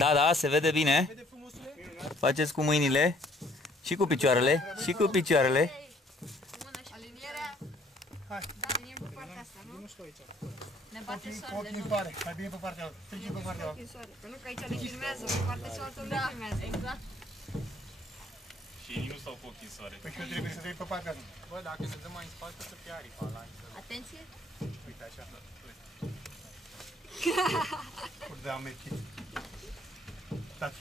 Da, da, se vede bine. Vede frumosule? Faceți cu mâinile și cu picioarele și cu picioarele. Alinierea. Hai. Da, aliniem pe partea asta, nu? Nu știu aici. Ne bate Ochii soarele, în nu? soare. Mai bine pe partea altă. Trece pe partea altă. Ochii în soare. Pentru că aici ne filmează, pe partea cealaltă nu ne filmează. Exact. Și ei nu stau cu ochii în soare. Păi și eu trebuie să trec pe partea asta. Bă, dacă ne dăm mai în spate, să fie aripa la Atenție. Uite așa. Curde amechit. Stați.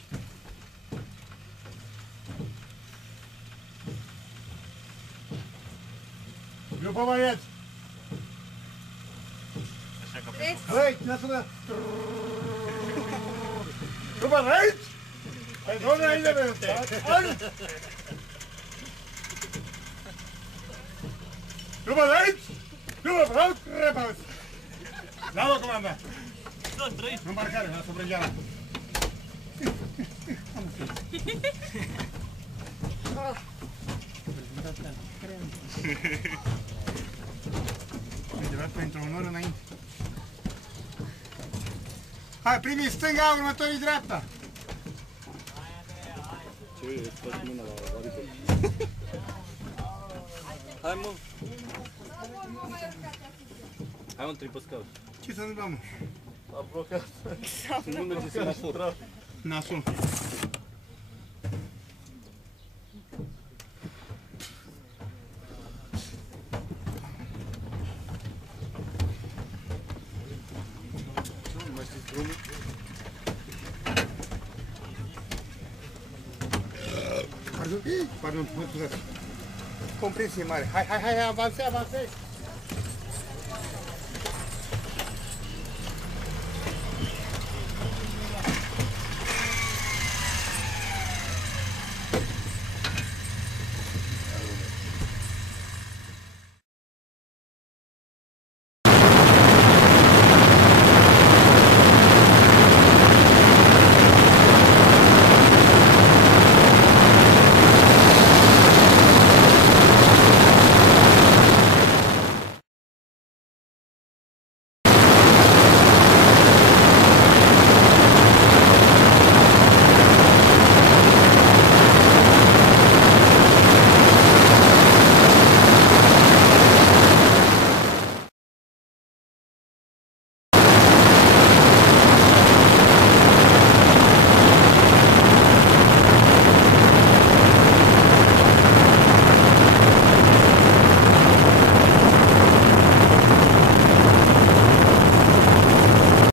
Eu pe băieți! Așa că Hei, cine sună? Nu mă aici! Hai, doamne, aici de meu! Hai! Nu mă aici! Nu mă vreau, repăs! Da-mă, comanda! Nu marcare, la subrăgeana! Undeva pentru un oră înainte. Hai, primii stânga, următorii dreapta! Ce faci mâna la arică? Hai mă! Hai mă, trec pe scaun. Ce să întâmplă, mă? A blocat. Nu merge semafor. Nasul. Nu mai știți drumul? Pardon, mă scuzați. Compresie mare. Hai, avansezi, avansezi!